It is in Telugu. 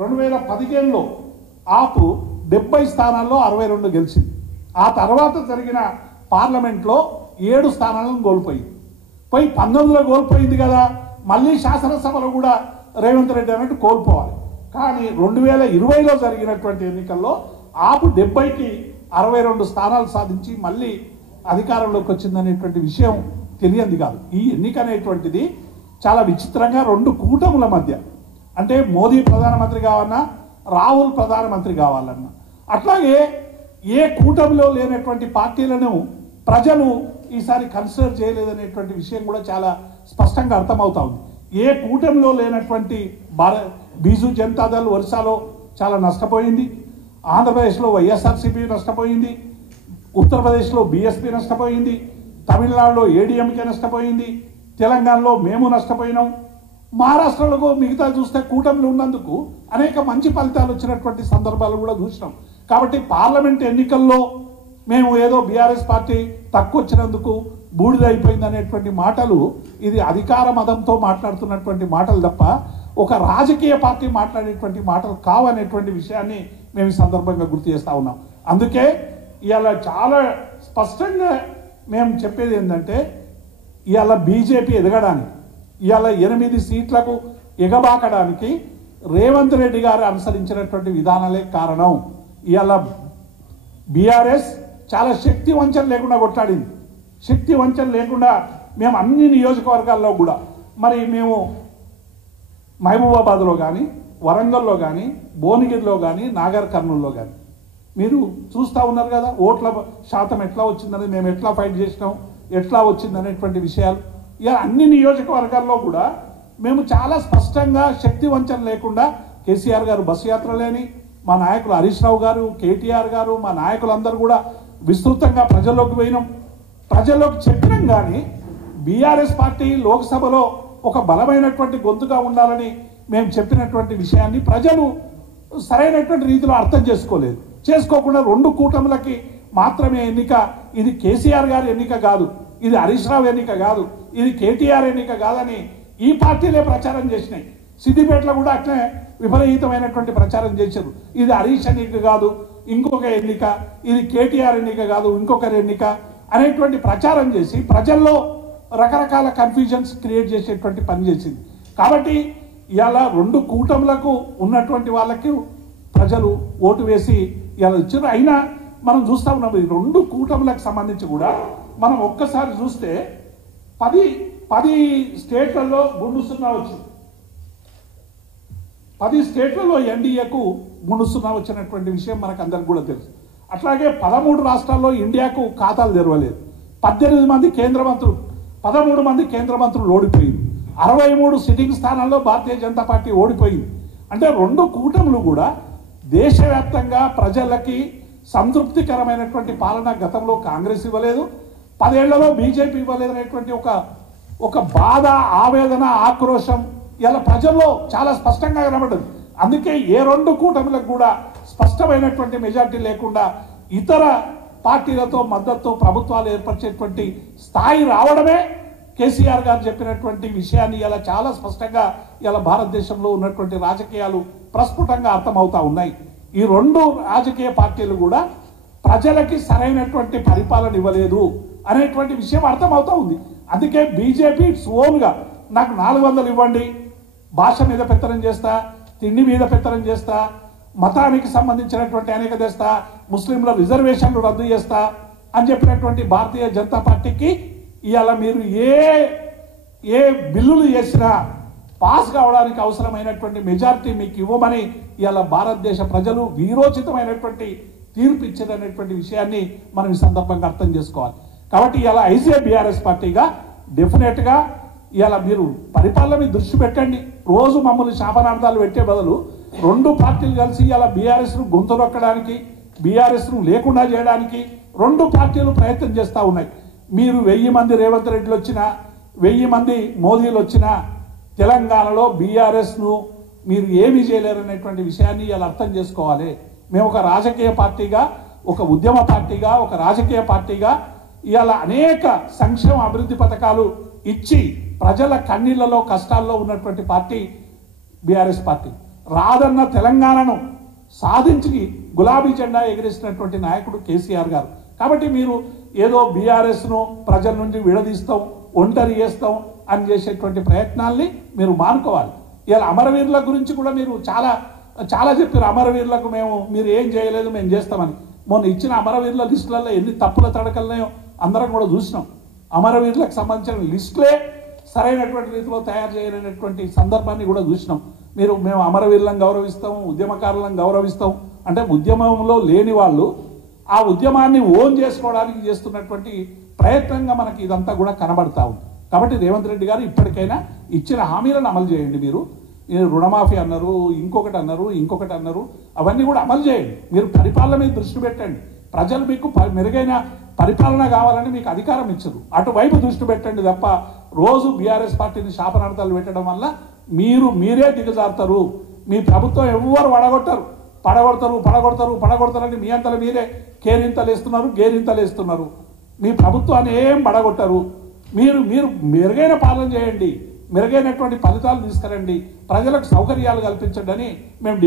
2015లో ఆపు 70 స్థానాల్లో 62 గెలిచింది. ఆ తర్వాత జరిగిన పార్లమెంట్లో 7 స్థానాలను కోల్పోయింది. 19లో కోల్పోయింది కదా, మళ్ళీ శాసనసభలో కూడా రేవంత్ రెడ్డి అన్నట్టు కోల్పోవాలి. కానీ 2020లో జరిగినటువంటి ఎన్నికల్లో ఆపు 70కి 62 స్థానాలు సాధించి మళ్ళీ అధికారంలోకి వచ్చిందనేటువంటి విషయం తెలియంది కాదు. ఈ ఎన్నిక అనేటువంటిది చాలా విచిత్రంగా 2 కూటముల మధ్య, అంటే మోదీ ప్రధానమంత్రి కావాలన్నా రాహుల్ ప్రధానమంత్రి కావాలన్నా, అట్లాగే ఏ కూటమిలో లేనటువంటి పార్టీలను ప్రజలు ఈసారి కన్సిడర్ చేయలేదనేటువంటి విషయం కూడా చాలా స్పష్టంగా అర్థమవుతా ఉంది. ఏ కూటమిలో లేనటువంటి బీజు జనతాదళ్ ఒరిస్సాలో చాలా నష్టపోయింది, ఆంధ్రప్రదేశ్లో వైఎస్ఆర్సీపీ నష్టపోయింది, ఉత్తరప్రదేశ్లో బీఎస్పీ నష్టపోయింది, తమిళనాడులో ఏడీఎంకే నష్టపోయింది, తెలంగాణలో మేము నష్టపోయినాం, మహారాష్ట్రలో మిగతా చూస్తే కూటమిలు ఉన్నందుకు అనేక మంచి ఫలితాలు వచ్చినటువంటి సందర్భాలు కూడా చూసినాం. కాబట్టి పార్లమెంట్ ఎన్నికల్లో మేము ఏదో బీఆర్ఎస్ పార్టీ తక్కువ వచ్చినందుకు బూడిదైపోయింది అనేటువంటి మాటలు ఇది అధికార మదంతో మాట్లాడుతున్నటువంటి మాటలు తప్ప ఒక రాజకీయ పార్టీ మాట్లాడేటువంటి మాటలు కావనేటువంటి విషయాన్ని మేము ఈ సందర్భంగా గుర్తు చేస్తూ ఉన్నాం. అందుకే ఇవాళ చాలా స్పష్టంగా మేము చెప్పేది ఏంటంటే, ఇవాళ బీజేపీ ఎదగడానికి, ఇవాళ 8 సీట్లకు ఎగబాకడానికి రేవంత్ రెడ్డి గారు అనుసరించినటువంటి విధానాలే కారణం. ఇవాళ బీఆర్ఎస్ చాలా శక్తి వంచన లేకుండా కొట్లాడింది. శక్తి వంచన లేకుండా మేము అన్ని నియోజకవర్గాల్లో కూడా, మరి మేము మహబూబాబాద్లో కానీ, వరంగల్లో కానీ, భువనగిరిలో కానీ, నాగర్ కర్నూల్లో కానీ మీరు చూస్తూ ఉన్నారు కదా, ఓట్ల శాతం ఎట్లా వచ్చిందని, మేము ఎట్లా ఫైట్ చేసినాం, ఎట్లా వచ్చిందనేటువంటి విషయాలు. ఇక అన్ని నియోజకవర్గాల్లో కూడా మేము చాలా స్పష్టంగా శక్తి వంచన లేకుండా కేసీఆర్ గారు బస్సు యాత్రలేని, మా నాయకులు హరీష్ రావు గారు, కేటీఆర్ గారు, మా నాయకులందరూ కూడా విస్తృతంగా ప్రజల్లోకి పోయినాం. ప్రజల్లోకి చెప్పినాం. కానీ బీఆర్ఎస్ పార్టీ లోక్సభలో ఒక బలమైనటువంటి గొంతుగా ఉండాలని మేము చెప్పినటువంటి విషయాన్ని ప్రజలు సరైనటువంటి రీతిలో అర్థం చేసుకోలేదు. చేసుకోకుండా 2 కూటములకి మాత్రమే ఎన్నిక, ఇది కేసీఆర్ గారి ఎన్నిక కాదు, ఇది హరీష్ రావు ఎన్నిక కాదు, ఇది కేటీఆర్ ఎన్నిక కాదని ఈ పార్టీలే ప్రచారం చేసినాయి. సిద్దిపేటలో కూడా అట్లే విపరీతమైనటువంటి ప్రచారం చేశారు. ఇది హరీష్ ఎన్నిక కాదు, ఇంకొక ఎన్నిక, ఇది కేటీఆర్ ఎన్నిక కాదు, ఇంకొకరి ఎన్నిక అనేటువంటి ప్రచారం చేసి ప్రజల్లో రకరకాల కన్ఫ్యూజన్స్ క్రియేట్ చేసేటువంటి పని చేసింది. కాబట్టి ఇవాళ 2 కూటములకు ఉన్నటువంటి వాళ్ళకి ప్రజలు ఓటు వేసి ఇలా ఇచ్చారు. అయినా మనం చూస్తూ ఉన్నాం, ఈ 2 కూటములకు సంబంధించి కూడా మనం ఒక్కసారి చూస్తే 10 స్టేట్లలో గుండు సున్నా వచ్చింది. 10 స్టేట్లలో ఎన్డీఏకు గుండు సున్నా వచ్చినటువంటి విషయం మనకు అందరికి కూడా తెలుసు. అట్లాగే 13 రాష్ట్రాల్లో ఇండియాకు ఖాతాలు తెరవలేదు. 18 మంది కేంద్ర మంత్రులు, 13 మంది కేంద్ర మంత్రులు ఓడిపోయింది. 63 సిట్టింగ్ స్థానాల్లో భారతీయ జనతా పార్టీ ఓడిపోయింది. అంటే 2 కూటములు కూడా దేశవ్యాప్తంగా ప్రజలకి సంతృప్తికరమైనటువంటి పాలన గతంలో కాంగ్రెస్ ఇవ్వలేదు, 10 ఏళ్లలో బీజేపీ ఇవ్వలేదు అనేటువంటి ఒక బాధ, ఆవేదన, ఆక్రోశం ఇలా ప్రజల్లో చాలా స్పష్టంగా కనబడ్డది. అందుకే ఏ 2 కూటములకు కూడా స్పష్టమైనటువంటి మెజార్టీ లేకుండా ఇతర పార్టీలతో మద్దతుతో ప్రభుత్వాలు ఏర్పరిచేటువంటి స్థాయి రావడమే కేసీఆర్ గారు చెప్పినటువంటి విషయాన్ని ఇలా చాలా స్పష్టంగా ఇలా భారతదేశంలో ఉన్నటువంటి రాజకీయాలు ప్రస్ఫుటంగా అర్థమవుతా ఉన్నాయి. ఈ 2 రాజకీయ పార్టీలు కూడా ప్రజలకి సరైనటువంటి పరిపాలన ఇవ్వలేదు అనేటువంటి విషయం అర్థమవుతా ఉంది. అందుకే బీజేపీ ఓన్గా నాకు 400 ఇవ్వండి, భాష మీద పెత్తనం చేస్తా, తిండి మీద పెత్తనం చేస్తా, మతానికి సంబంధించినటువంటి అనేక తెస్తా, ముస్లింల రిజర్వేషన్లు రద్దు చేస్తా అని చెప్పినటువంటి భారతీయ జనతా పార్టీకి ఇవాళ మీరు ఏ బిల్లులు చేసినా పాస్ కావడానికి అవసరమైనటువంటి మెజారిటీ మీకు ఇవ్వమని ఇవాళ భారతదేశ ప్రజలు వీరోచితమైనటువంటి తీర్పు ఇచ్చారనేటువంటి విషయాన్ని మనం ఈ సందర్భంగా అర్థం చేసుకోవాలి. కాబట్టి ఇవాళ బీఆర్ఎస్ పార్టీగా డెఫినెట్గా ఇవాళ మీరు పరిపాలన మీద దృష్టి పెట్టండి. రోజు మమ్మల్ని శాపనార్థాలు పెట్టే బదులు 2 పార్టీలు కలిసి ఇవాళ బీఆర్ఎస్ను గొంతు నొక్కడానికి, బీఆర్ఎస్ను లేకుండా చేయడానికి 2 పార్టీలు ప్రయత్నం చేస్తూ ఉన్నాయి. మీరు 1000 మంది రేవంత్ రెడ్డిలు వచ్చినా, 1000 మంది మోదీలు వచ్చినా తెలంగాణలో బీఆర్ఎస్ను మీరు ఏమీ చేయలేరనేటువంటి విషయాన్ని ఇలా అర్థం చేసుకోవాలి. మేము ఒక రాజకీయ పార్టీగా, ఒక ఉద్యమ పార్టీగా, ఒక రాజకీయ పార్టీగా ఇవాళ అనేక సంక్షేమ అభివృద్ధి పథకాలు ఇచ్చి ప్రజల కన్నీళ్లలో కష్టాల్లో ఉన్నటువంటి పార్టీ బీఆర్ఎస్ పార్టీ. రాదన్న తెలంగాణను సాధించి గులాబీ జెండా ఎగిరేసినటువంటి నాయకుడు కేసీఆర్ గారు. కాబట్టి మీరు ఏదో బీఆర్ఎస్ను ప్రజల నుంచి విడదీస్తాం, ఒంటరి చేస్తాం అని చేసేటువంటి ప్రయత్నాల్ని మీరు మానుకోవాలి. ఇలా అమరవీరుల గురించి కూడా మీరు చాలా చాలా చెప్పారు. అమరవీరులకు మీరు ఏం చేయలేదు, మేము చేస్తామని. మొన్న ఇచ్చిన అమరవీరుల లిస్టులలో ఎన్ని తప్పుల తడకలున్నాయో అందరం కూడా చూసినాం. అమరవీరులకు సంబంధించిన లిస్టులే సరైనటువంటి రీతిలో తయారు చేయలేనటువంటి సందర్భాన్ని కూడా చూసినాం. మేము అమరవీరులను గౌరవిస్తాం, ఉద్యమకారులను గౌరవిస్తాం అంటే ఉద్యమంలో లేని వాళ్ళు ఆ ఉద్యమాన్ని ఓన్ చేసుకోవడానికి చేస్తున్నటువంటి ప్రయత్నంగా మనకి ఇదంతా కూడా కనబడతా ఉంది. కాబట్టి రేవంత్ రెడ్డి గారు ఇప్పటికైనా ఇచ్చిన హామీలను అమలు చేయండి. మీరు రుణమాఫీ అన్నారు, ఇంకొకటి అన్నారు, అవన్నీ కూడా అమలు చేయండి. మీరు పరిపాలన మీద దృష్టి పెట్టండి. ప్రజలు మీకు మెరుగైన పరిపాలన కావాలని మీకు అధికారం ఇచ్చదు, అటువైపు దృష్టి పెట్టండి తప్ప రోజు బీఆర్ఎస్ పార్టీని శాపనార్థాలు పెట్టడం వల్ల మీరే దిగజారుతారు. మీ ప్రభుత్వం ఎవ్వరు పడగొడతారని మీ అంతలో మీరే గేరింతలేస్తున్నారు. మీ ప్రభుత్వాన్ని ఏం పడగొట్టరు. మీరు మెరుగైన పాలన చేయండి, మెరుగైనటువంటి ఫలితాలు తీసుకురండి, ప్రజలకు సౌకర్యాలు కల్పించండి అని మేము